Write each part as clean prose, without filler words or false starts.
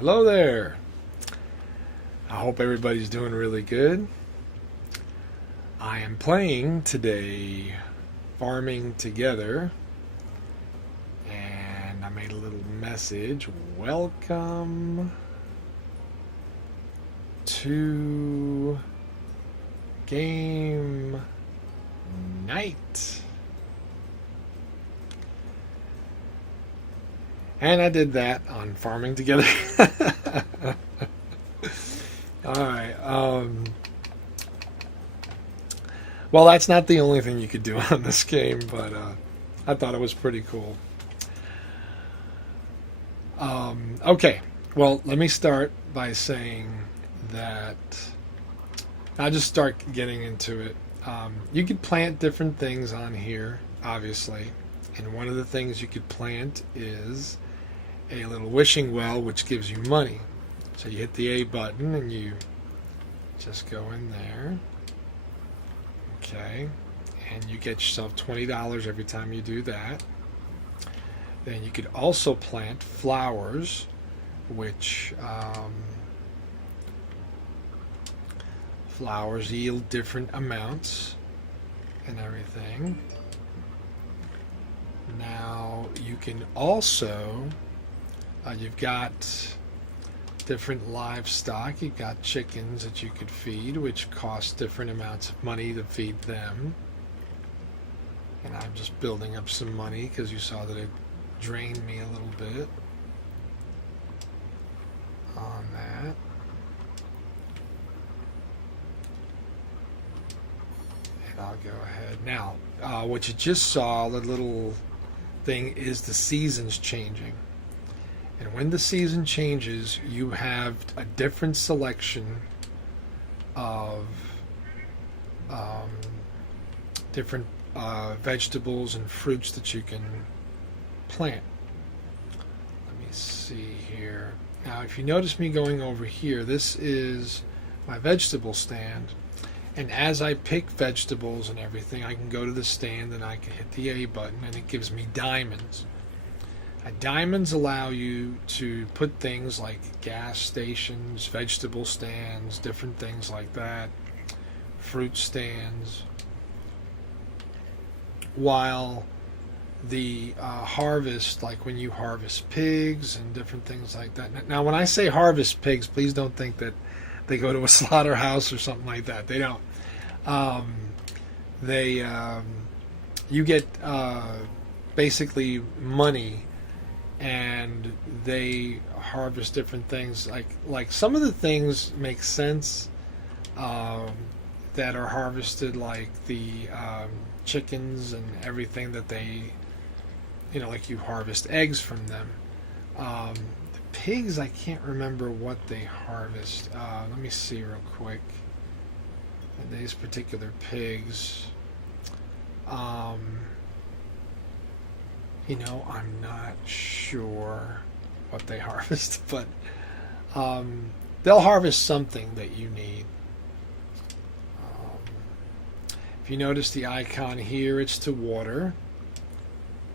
Hello there. I hope everybody's doing really good. I am playing today Farming Together, and I made a little message. Welcome to game night. And I did that on Farming Together. All right. Well, that's not the only thing you could do on this game, but I thought it was pretty cool. Okay. Well, let me start by saying that I'll just start getting into it. You could plant different things on here, obviously. And one of the things you could plant is a little wishing well, which gives you money. So you hit the A button and you just go in there. Okay. And you get yourself $20 every time you do that. Then you could also plant flowers, which flowers yield different amounts and everything. Now you can also you've got different livestock. You've got chickens that you could feed, which cost different amounts of money to feed them. And I'm just building up some money because you saw that it drained me a little bit on that. And I'll go ahead. Now, what you just saw, the little thing, is the seasons changing. And when the season changes, you have a different selection of different vegetables and fruits that you can plant. Let me see here. Now, if you notice me going over here, this is my vegetable stand. And as I pick vegetables and everything, I can go to the stand and I can hit the A button and it gives me diamonds. Diamonds allow you to put things like gas stations, vegetable stands, different things like that, fruit stands, while the harvest, like when you harvest pigs and different things like that. Now, when I say harvest pigs, please don't think that they go to a slaughterhouse or something like that. They don't. You get basically money, and they harvest different things. Like some of the things make sense that are harvested, like the chickens and everything that they, like you harvest eggs from them. The pigs, I can't remember what they harvest. Let me see real quick. And these particular pigs, I'm not sure what they harvest, but they'll harvest something that you need. If you notice the icon here, it's to water.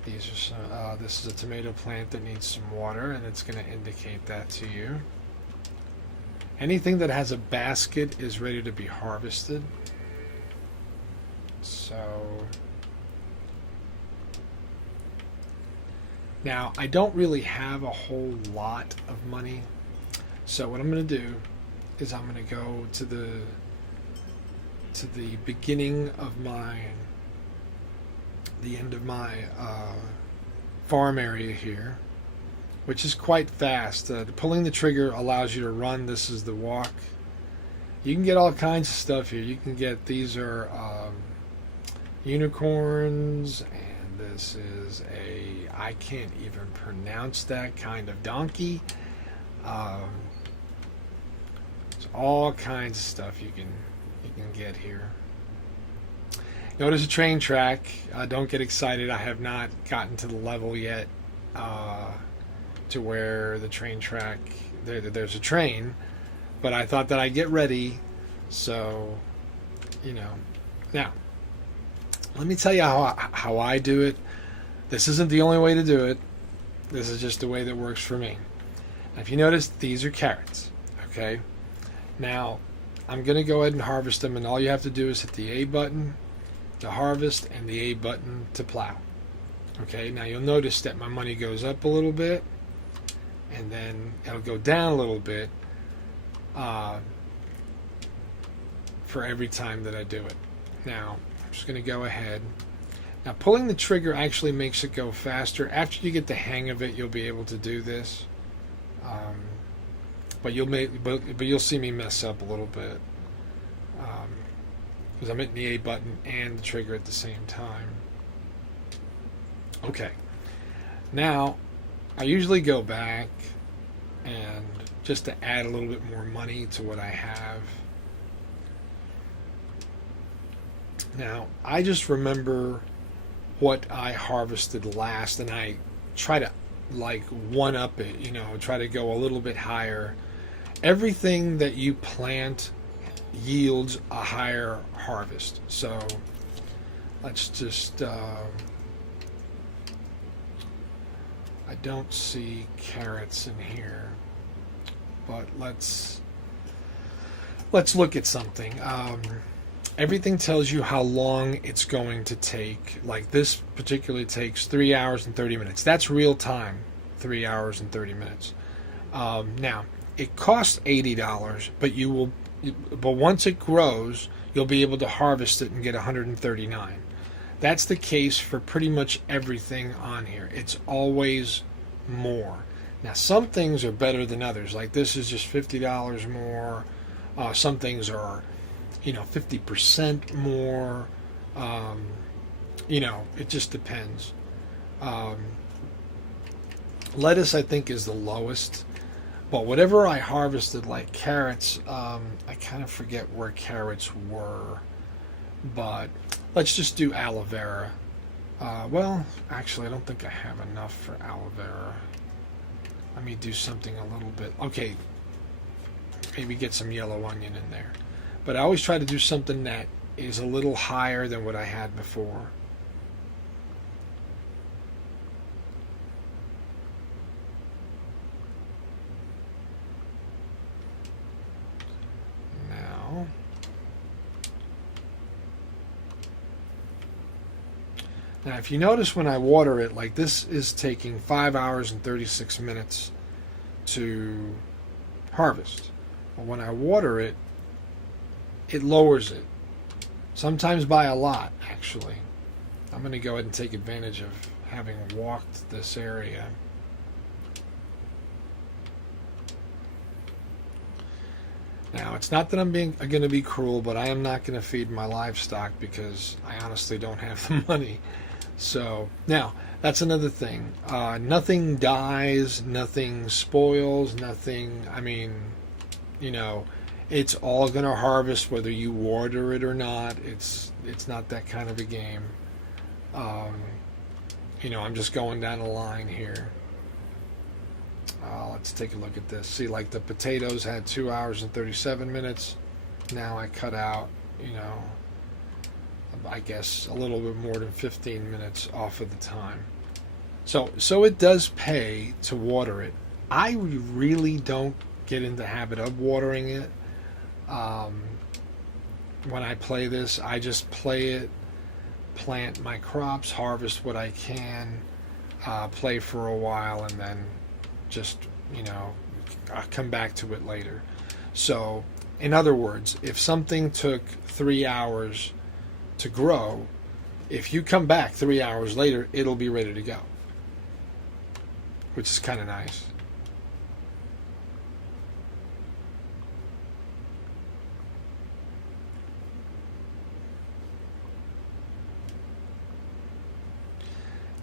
These are some, this is a tomato plant that needs some water, and it's going to indicate that to you. Anything that has a basket is ready to be harvested. So now, I don't really have a whole lot of money, so what I'm going to do is I'm going to go to the beginning of the end of my farm area here, which is quite fast. Pulling the trigger allows you to run. This is the walk. You can get all kinds of stuff here. You can get, these are unicorns, and this is I can't even pronounce that kind of donkey. There's all kinds of stuff you can get here. Notice a train track. Don't get excited. I have not gotten to the level yet to where the train track, there's a train, but I thought that I'd get ready, so, Now, let me tell you how I do it. This isn't the only way to do it. This is just the way that works for me. If you notice, these are carrots. Okay. Now, I'm going to go ahead and harvest them, and all you have to do is hit the A button to harvest and the A button to plow. Okay. Now you'll notice that my money goes up a little bit, and then it'll go down a little bit for every time that I do it. Now, I'm just going to go ahead. Now, pulling the trigger actually makes it go faster. After you get the hang of it, you'll be able to do this. But you'll see me mess up a little bit because I'm hitting the A button and the trigger at the same time. Okay. Now, I usually go back and just to add a little bit more money to what I have. Now, I just remember what I harvested last, and I try to like one up it, try to go a little bit higher. Everything that you plant yields a higher harvest. So let's just I don't see carrots in here, but let's look at something. Everything tells you how long it's going to take. Like this particularly takes 3 hours and 30 minutes. That's real time, 3 hours and 30 minutes. Now, it costs $80, but once it grows, you'll be able to harvest it and get 139. That's the case for pretty much everything on here. It's always more. Now, some things are better than others. Like this is just $50 more. Some things are 50% more. It just depends. Lettuce, I think, is the lowest. But whatever I harvested, like carrots, I kind of forget where carrots were. But let's just do aloe vera. Well, actually, I don't think I have enough for aloe vera. Let me do something a little bit. Okay, maybe get some yellow onion in there. But I always try to do something that is a little higher than what I had before. Now, if you notice when I water it, like this is taking 5 hours and 36 minutes to harvest. But when I water it, it lowers it. Sometimes by a lot, actually. I'm going to go ahead and take advantage of having walked this area. Now, it's not that I'm going to be cruel, but I am not going to feed my livestock because I honestly don't have the money. So, now, that's another thing. Nothing dies, nothing spoils, nothing, it's all going to harvest whether you water it or not. It's not that kind of a game. I'm just going down the line here. Let's take a look at this. See, like the potatoes had 2 hours and 37 minutes. Now I cut out, I guess a little bit more than 15 minutes off of the time. So it does pay to water it. I really don't get in the habit of watering it. When I play this, I just play it, plant my crops, harvest what I can, play for a while, and then just, I'll come back to it later. So, in other words, if something took 3 hours to grow, if you come back 3 hours later, it'll be ready to go, which is kind of nice.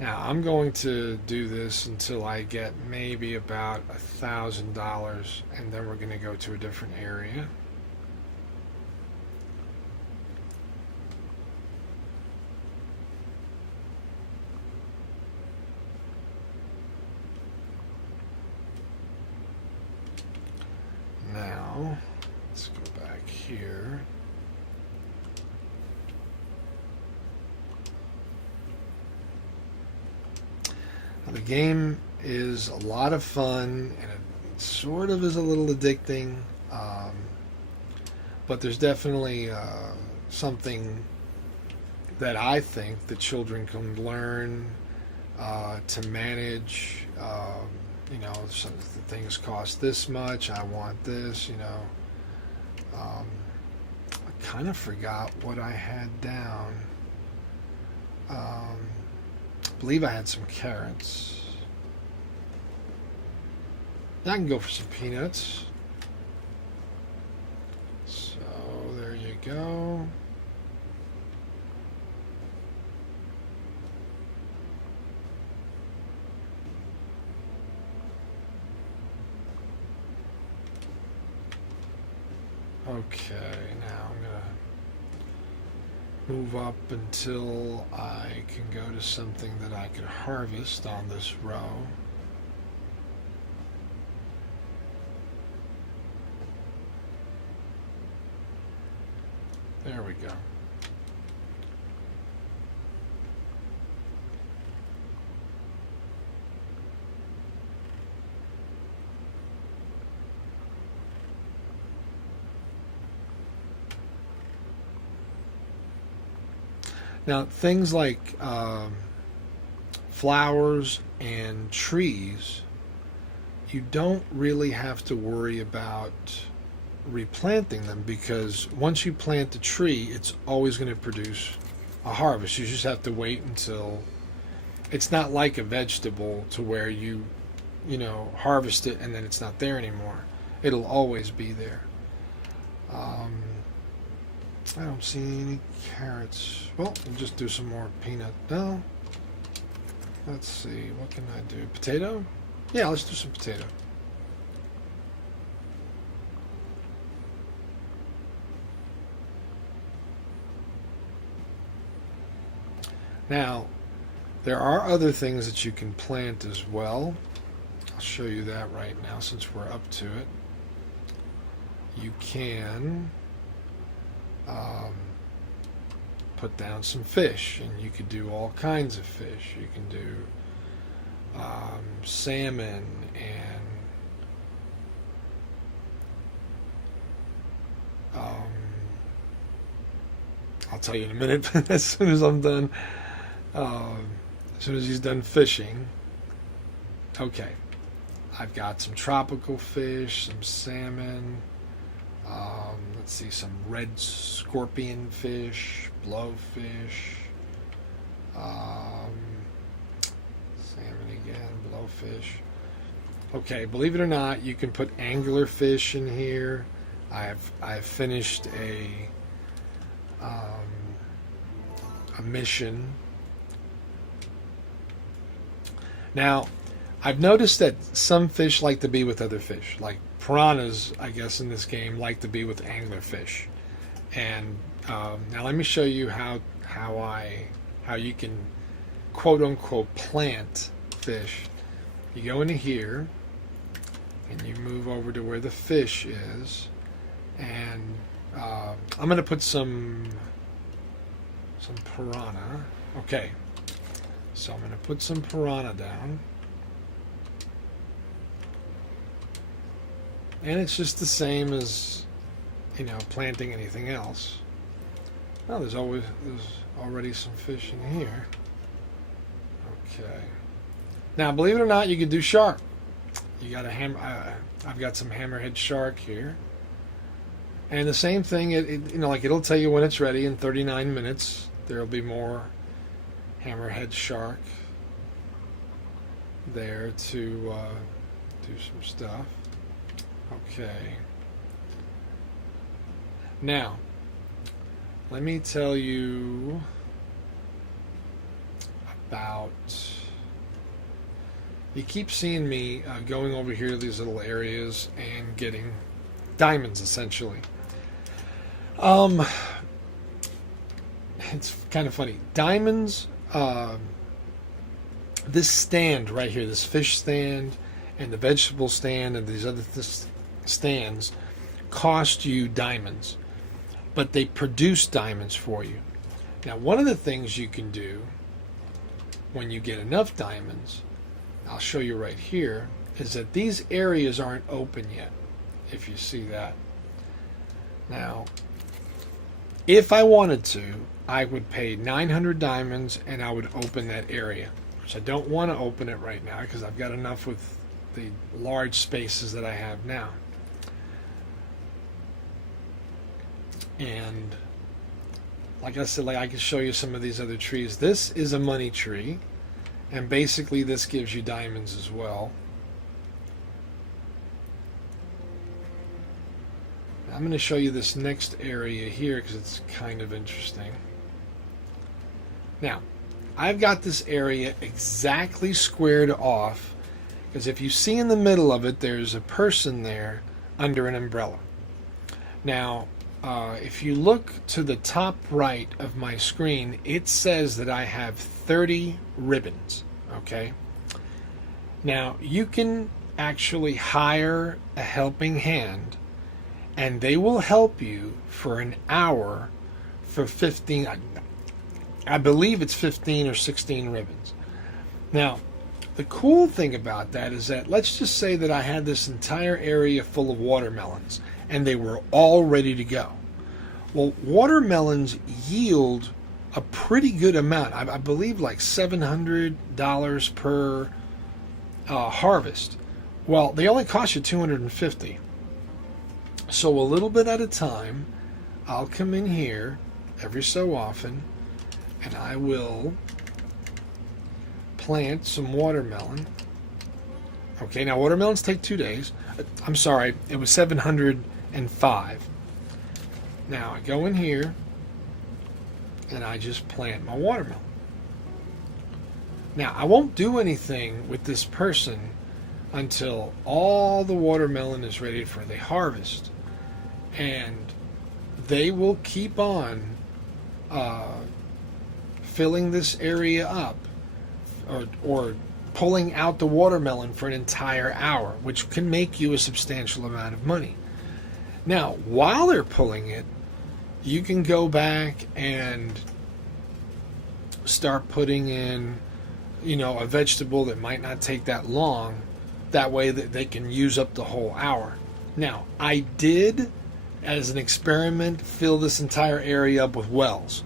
Now, I'm going to do this until I get maybe about $1,000, and then we're going to go to a different area. Now, let's go back here. The game is a lot of fun, and sort of is a little addicting, but there's definitely something that I think that children can learn to manage. Some things cost this much. I want this. I kind of forgot what I had down. I believe I had some carrots. I can go for some peanuts. So there you go. Okay, now I'm going to move up until I can go to something that I can harvest on this row. There we go. Now, things like flowers and trees, you don't really have to worry about replanting them, because once you plant the tree, it's always going to produce a harvest. You just have to wait until it's not like a vegetable to where you harvest it and then it's not there anymore. It'll always be there. I don't see any carrots. Well, we'll just do some more peanut. No. Let's see. What can I do? Potato? Yeah, let's do some potato. Now, there are other things that you can plant as well. I'll show you that right now since we're up to it. You can put down some fish, and you could do all kinds of fish. You can do salmon and I'll tell you in a minute as soon as I'm done. As soon as he's done fishing. Okay, I've got some tropical fish, some salmon. Let's see, some red scorpion fish, blowfish, salmon again, blowfish. Okay, believe it or not, you can put anglerfish in here. I've finished a mission. Now, I've noticed that some fish like to be with other fish, like piranhas, I guess, in this game like to be with anglerfish. And now let me show you how you can quote unquote plant fish. You go into here and you move over to where the fish is, and I'm going to put some piranha. Okay, so I'm going to put some piranha down. And it's just the same as, planting anything else. Oh, there's already some fish in here. Okay. Now, believe it or not, you can do shark. You got I've got some hammerhead shark here. And the same thing, it'll tell you when it's ready. In 39 minutes, there'll be more hammerhead shark there to do some stuff. Okay. Now, let me tell you about... You keep seeing me going over here to these little areas and getting diamonds, essentially. It's kind of funny. Diamonds, this stand right here, this fish stand and the vegetable stand and these other stands cost you diamonds, but they produce diamonds for you. Now, one of the things you can do when you get enough diamonds, I'll show you right here, is that these areas aren't open yet, if you see that. Now, if I wanted to, I would pay 900 diamonds and I would open that area, which I don't want to open it right now because I've got enough with the large spaces that I have now. And like I said, I can show you some of these other trees. This is a money tree, and basically this gives you diamonds as well. I'm going to show you this next area here because it's kind of interesting. Now, I've got this area exactly squared off because if you see in the middle of it, there's a person there under an umbrella. Now, if you look to the top right of my screen, it says that I have 30 ribbons, okay? Now, you can actually hire a helping hand, and they will help you for an hour for 15, I believe it's 15 or 16 ribbons. Now, the cool thing about that is that, let's just say that I had this entire area full of watermelons, and they were all ready to go. Well, watermelons yield a pretty good amount. I believe like $700 per harvest. Well, they only cost you $250. So a little bit at a time, I'll come in here every so often, and I will plant some watermelon. Okay, now watermelons take 2 days. I'm sorry, it was 705. Now I go in here and I just plant my watermelon. Now I won't do anything with this person until all the watermelon is ready for the harvest, and they will keep on filling this area up or pulling out the watermelon for an entire hour, which can make you a substantial amount of money. Now, while they're pulling it, you can go back and start putting in, a vegetable that might not take that long. That way that they can use up the whole hour. Now, I did, as an experiment, fill this entire area up with wells.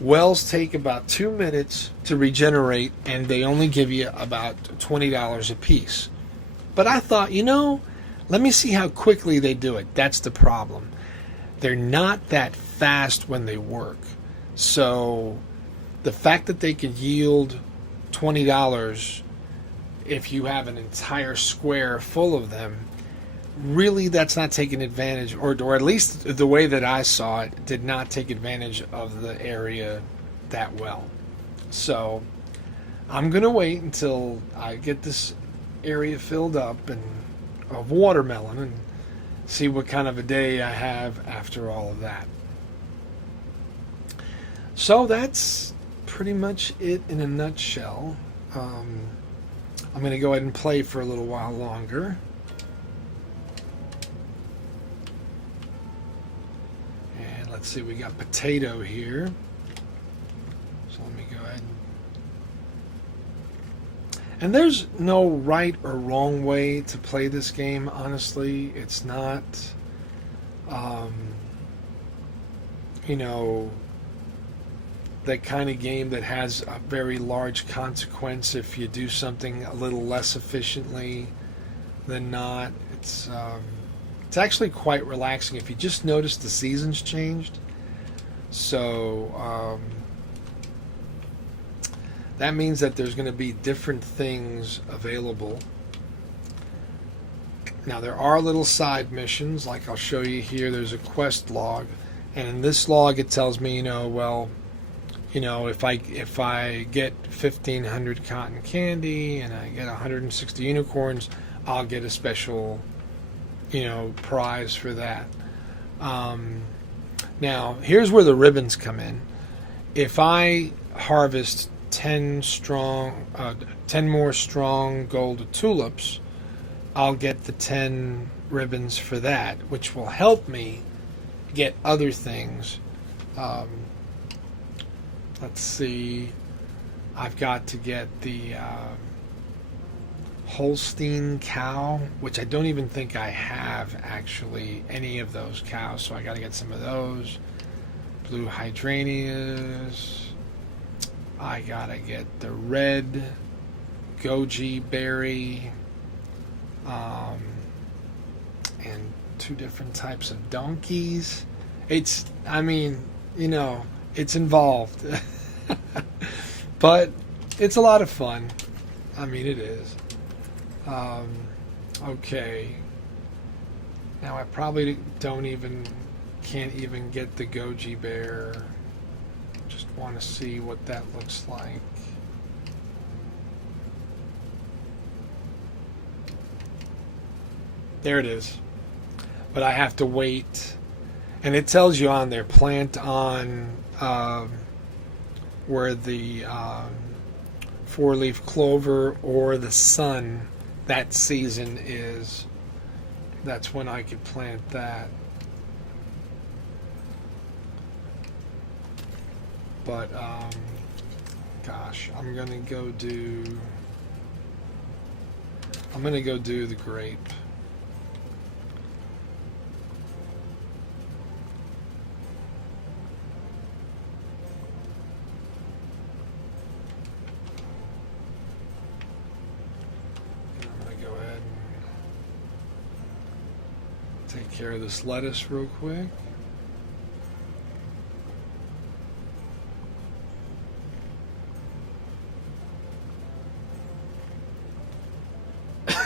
Wells take about 2 minutes to regenerate, and they only give you about $20 a piece. But I thought, let me see how quickly they do it. That's the problem. They're not that fast when they work. So the fact that they could yield $20 if you have an entire square full of them, really that's not taking advantage, or at least the way that I saw it, did not take advantage of the area that well. So I'm going to wait until I get this area filled up and of watermelon and see what kind of a day I have after all of that. So that's pretty much it in a nutshell. I'm going to go ahead and play for a little while longer. And let's see, we got potato here. So let me go ahead and there's no right or wrong way to play this game, honestly. It's not, that kind of game that has a very large consequence if you do something a little less efficiently than not. It's actually quite relaxing if you just notice the seasons changed. So that means that there's going to be different things available. Now there are little side missions, like I'll show you here. There's a quest log, and in this log it tells me, if I get 1,500 cotton candy and I get 160 unicorns, I'll get a special, prize for that. Now, here's where the ribbons come in. If I harvest 10 more strong gold tulips, I'll get the 10 ribbons for that, which will help me get other things. Let's see, I've got to get the Holstein cow, which I don't even think I have actually any of those cows, so I got to get some of those. Blue hydrangeas. I gotta get the red goji berry, and 2 different types of donkeys. I mean, it's involved, but it's a lot of fun. I mean, it is. Okay. Now I probably can't even get the goji bear. Just want to see what that looks like. There it is. But I have to wait. And it tells you on there, plant on where the 4-leaf clover or the sun that season is. That's when I could plant that. But, gosh, I'm going to go do the grape. And I'm going to go ahead and take care of this lettuce real quick.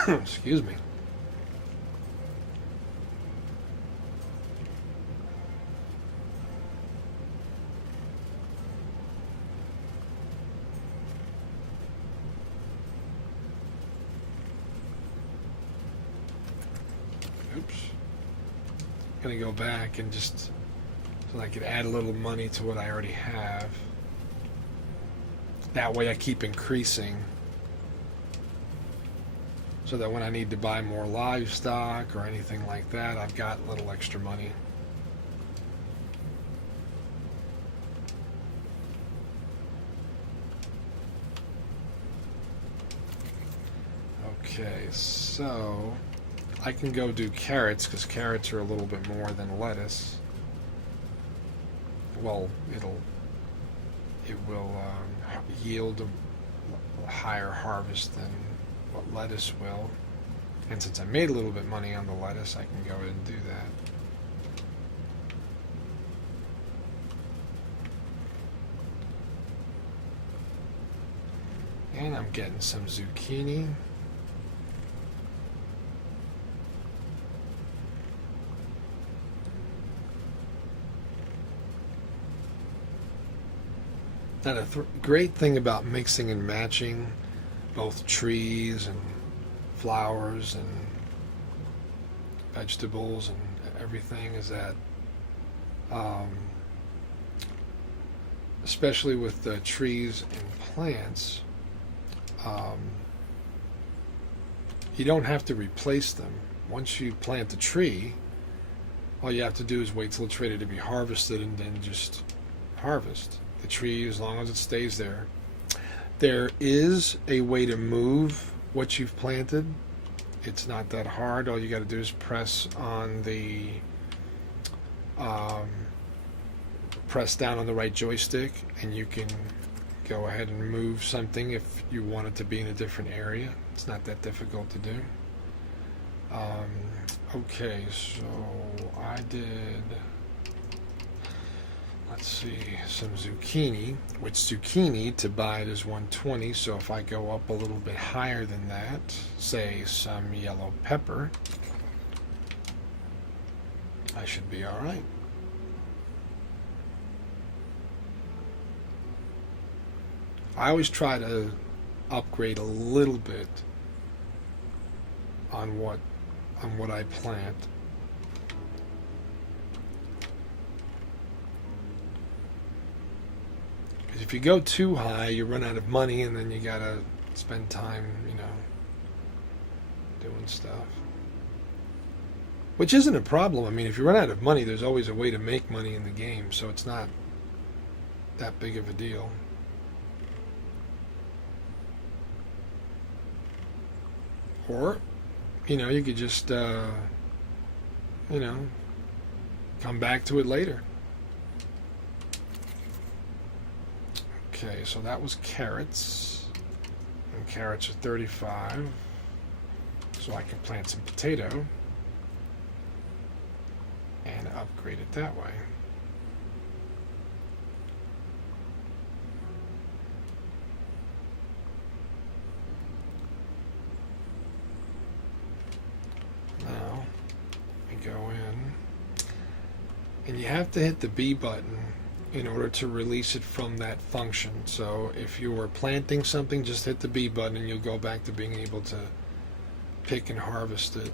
Excuse me. Oops. Gonna go back and just so I could add a little money to what I already have. That way I keep increasing. So that when I need to buy more livestock or anything like that, I've got a little extra money. Okay, so I can go do carrots because carrots are a little bit more than lettuce. Well, it will yield a higher harvest than what lettuce will. And since I made a little bit money on the lettuce, I can go ahead and do that. And I'm getting some zucchini. Now the great thing about mixing and matching both trees and flowers and vegetables and everything is that especially with the trees and plants, you don't have to replace them. Once you plant the tree, all you have to do is wait till it's ready to be harvested and then just harvest the tree as long as it stays there. There is a way to move what you've planted. It's not that hard. All you got to do is press on the press down on the right joystick, and you can go ahead and move something if you want it to be in a different area. It's not that difficult to do. Okay, so I did, let's see, some zucchini, which zucchini to buy it is 120, so if I go up a little bit higher than that, say some yellow pepper, I should be all right. I always try to upgrade a little bit on what I plant. Because if you go too high, you run out of money, and then you gotta spend time, doing stuff. Which isn't a problem. I mean, if you run out of money, there's always a way to make money in the game, so it's not that big of a deal. Or, you could just, come back to it later. Okay, so that was carrots. And carrots are 35. So I can plant some potato and upgrade it that way. Now, we go in, and you have to hit the B button in order to release it from that function. So if you were planting something, just hit the B button and you'll go back to being able to pick and harvest it.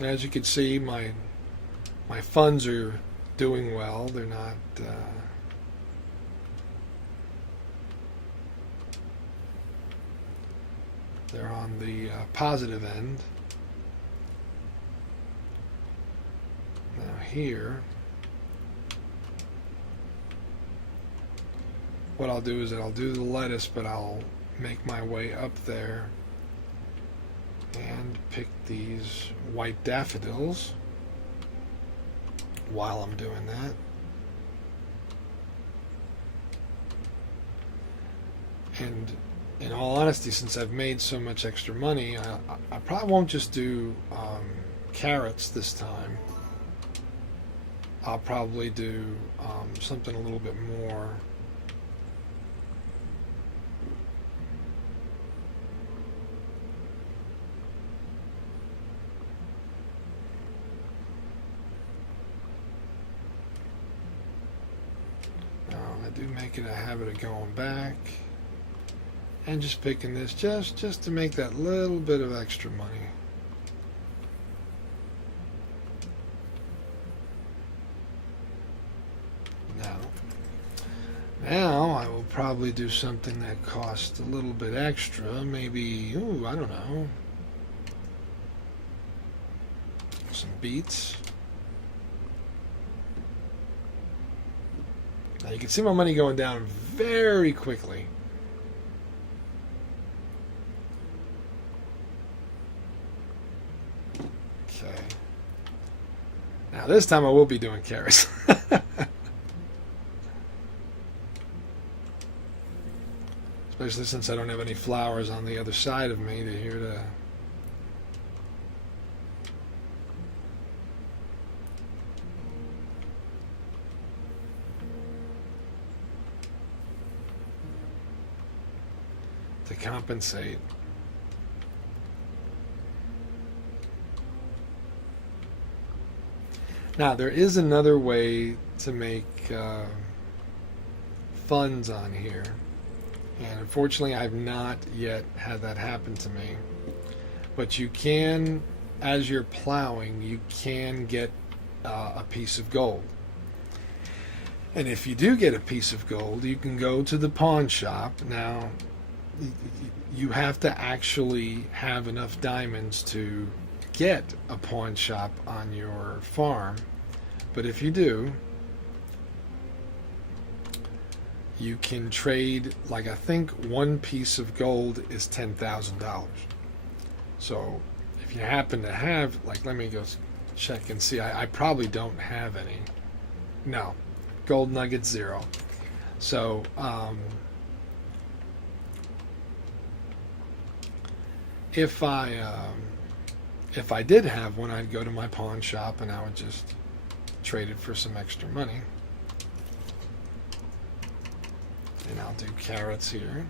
As you can see, my funds are doing well. They're not they're on the positive end. Now here, what I'll do is that I'll do the lettuce, but I'll make my way up there and pick these white daffodils while I'm doing that. And in all honesty, since I've made so much extra money, I probably won't just do carrots this time. I'll probably do something a little bit more. I do make it a habit of going back and just picking this just to make that little bit of extra money. Now I will probably do something that costs a little bit extra, maybe, I don't know, some beets. Now you can see my money going down very quickly. Okay. Now this time I will be doing carrots. Especially since I don't have any flowers on the other side of me to compensate. Now there is another way to make funds on here, and unfortunately I've not yet had that happen to me. But you can, as you're plowing, you can get a piece of gold. And if you do get a piece of gold, you can go to the pawn shop. Now you have to actually have enough diamonds to get a pawn shop on your farm, but if you do, you can trade, like, I think one piece of gold is $10,000. So if you happen to have, like, let me go check and see. I probably don't have any. No, gold nuggets 0. So if I did have one, I'd go to my pawn shop and I would just trade it for some extra money. And I'll do carrots here.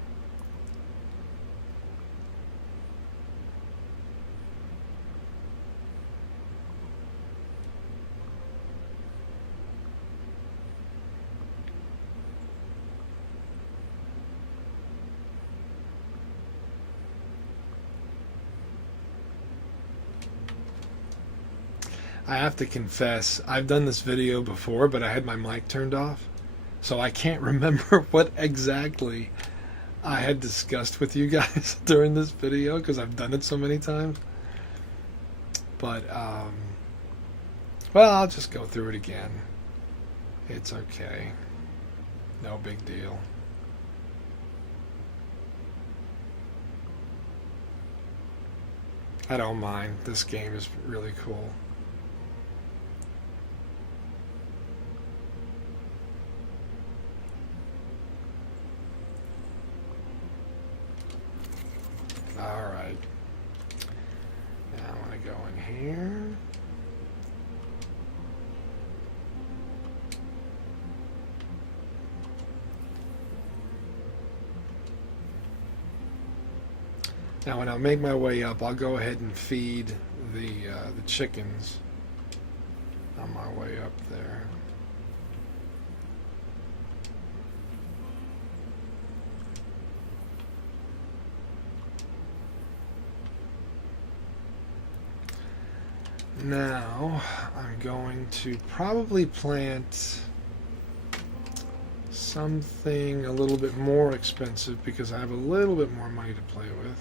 I have to confess, I've done this video before, but I had my mic turned off. So I can't remember what exactly I had discussed with you guys during this video because I've done it so many times. But, well, I'll just go through it again. It's okay. No big deal. I don't mind. This game is really cool. Alright. Now I want to go in here. Now when I make my way up, I'll go ahead and feed the chickens on my way up there. Now I'm going to probably plant something a little bit more expensive because I have a little bit more money to play with.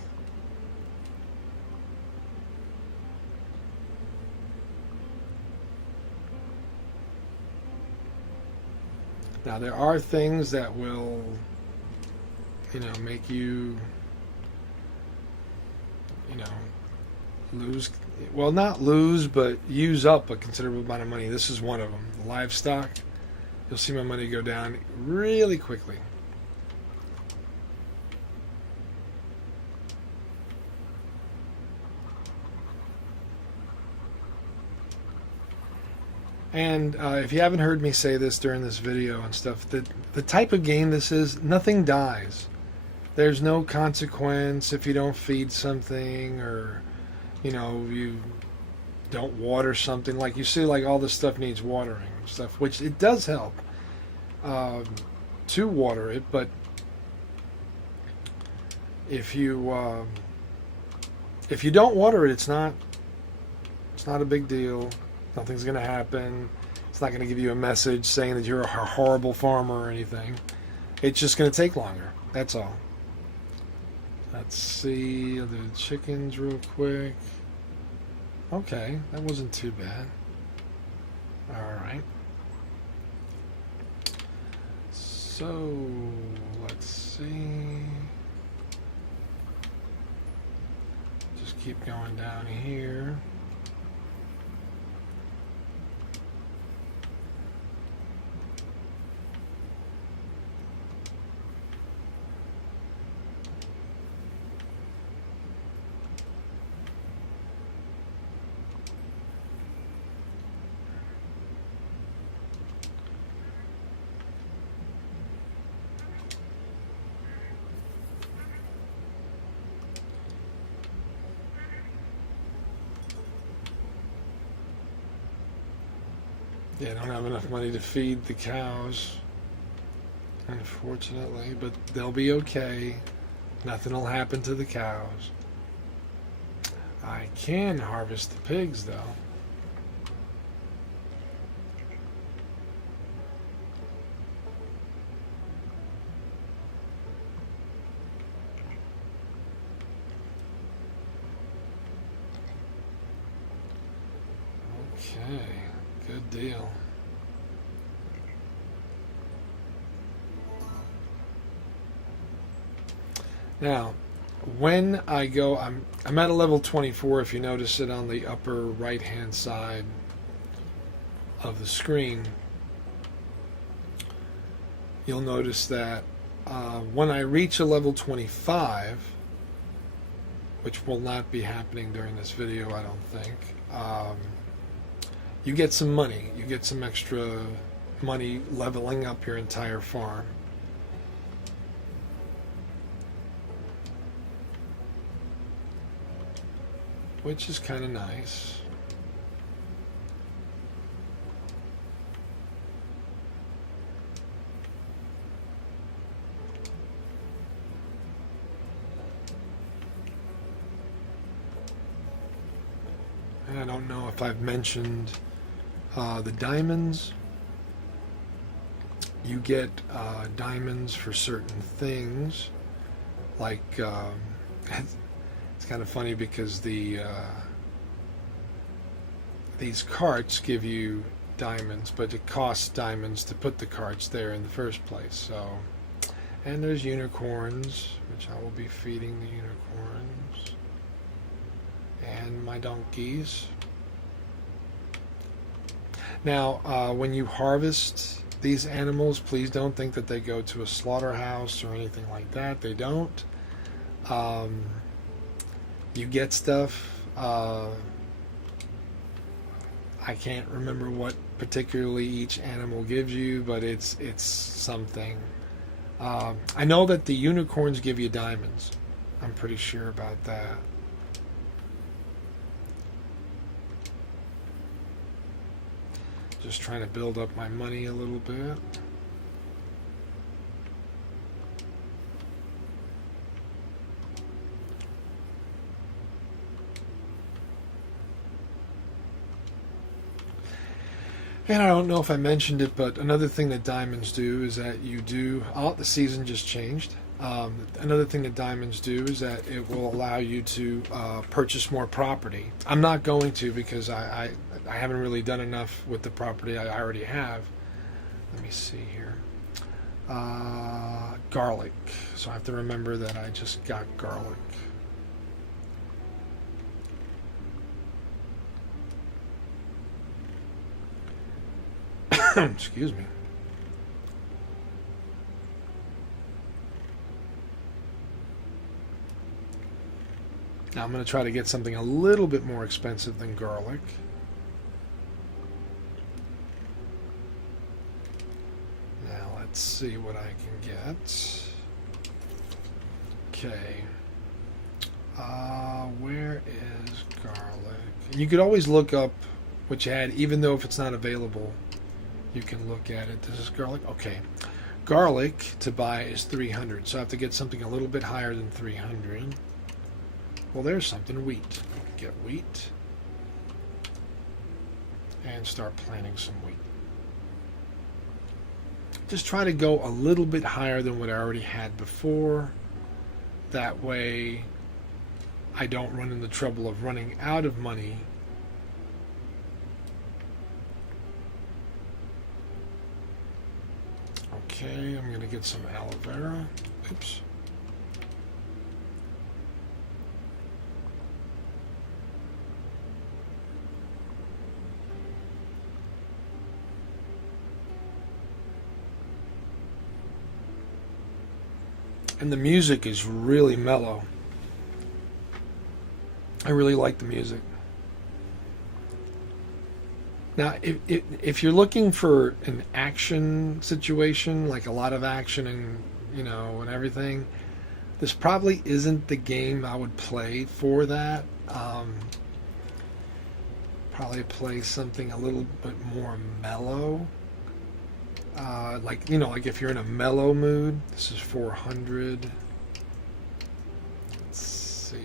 Now there are things that will, make you, lose, well, not lose, but use up a considerable amount of money. This is one of them. The livestock, you'll see my money go down really quickly. And if you haven't heard me say this during this video and stuff, the type of game this is, nothing dies. There's no consequence if you don't feed something or, you don't water something. Like you see, like all this stuff needs watering and stuff, which it does help to water it. But if you don't water it, it's not a big deal. Nothing's going to happen. It's not going to give you a message saying that you're a horrible farmer or anything. It's just going to take longer. That's all. Let's see the chickens real quick. Okay, that wasn't too bad. All right. So, let's see. Just keep going down here. Yeah, I don't have enough money to feed the cows, unfortunately, but they'll be okay. Nothing will happen to the cows. I can harvest the pigs, though. Okay. Good deal. Now, when I go, I'm at a level 24. If you notice it on the upper right-hand side of the screen, you'll notice that when I reach a level 25, which will not be happening during this video, I don't think. You get some money. You get some extra money leveling up your entire farm. Which is kind of nice. And I don't know if I've mentioned the diamonds. you get diamonds for certain things. Like it's kind of funny because these carts give you diamonds, but it costs diamonds to put the carts there in the first place. So, and there's unicorns, which I will be feeding the unicorns, and my donkeys. Now, when you harvest these animals, please don't think that they go to a slaughterhouse or anything like that. They don't. You get stuff. I can't remember what particularly each animal gives you, but it's something. I know that the unicorns give you diamonds. I'm pretty sure about that. Just trying to build up my money a little bit. And I don't know if I mentioned it, but another thing that diamonds do is that you do. Oh, the season just changed. Another thing that diamonds do is that it will allow you to purchase more property. I'm not going to because I haven't really done enough with the property I already have. Let me see here. Garlic. So I have to remember that I just got garlic. Excuse me. Now I'm going to try to get something a little bit more expensive than garlic. Now let's see what I can get. Okay. Where is garlic? You could always look up what you had, even though if it's not available. You can look at it. This is garlic. Okay. Garlic to buy is 300. So I have to get something a little bit higher than 300. Well, there's something. Wheat. Get wheat. And start planting some wheat. Just try to go a little bit higher than what I already had before. That way I don't run into trouble of running out of money. Okay, I'm going to get some aloe vera. Oops. And the music is really mellow. I really like the music. Now, if you're looking for an action situation, like a lot of action and, and everything, this probably isn't the game I would play for that. Probably play something a little bit more mellow. Like if you're in a mellow mood, this is 400. Let's see.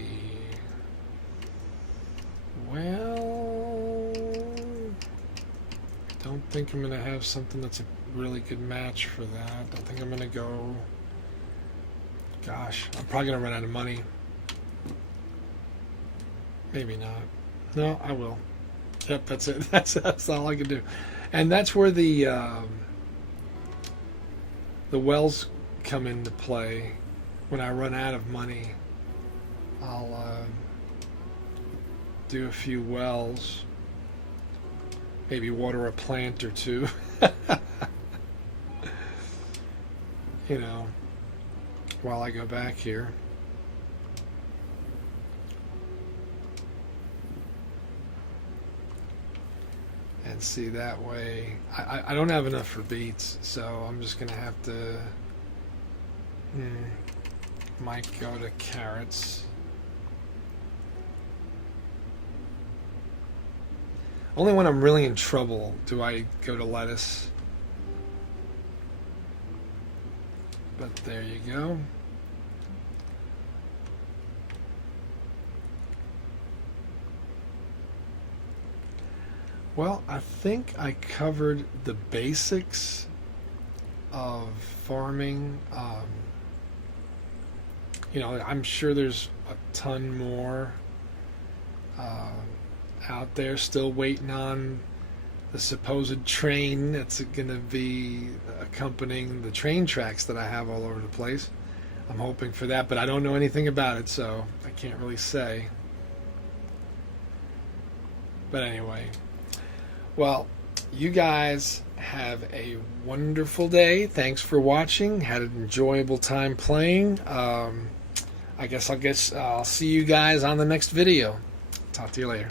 Well, I don't think I'm going to have something that's a really good match for that. I don't think I'm going to go. Gosh, I'm probably going to run out of money. Maybe not. No, I will. Yep, that's it. That's all I can do. And that's where the wells come into play. When I run out of money, I'll do a few wells, maybe water a plant or two, while I go back here. And see, that way I don't have enough for beets, so I'm just gonna have to might go to carrots. Only when I'm really in trouble do I go to lettuce. But there you go. Well, I think I covered the basics of farming. I'm sure there's a ton more out there still waiting on the supposed train that's going to be accompanying the train tracks that I have all over the place. I'm hoping for that, but I don't know anything about it, so I can't really say. But anyway, well, you guys have a wonderful day. Thanks for watching. Had an enjoyable time playing. I guess I'll see you guys on the next video. Talk to you later.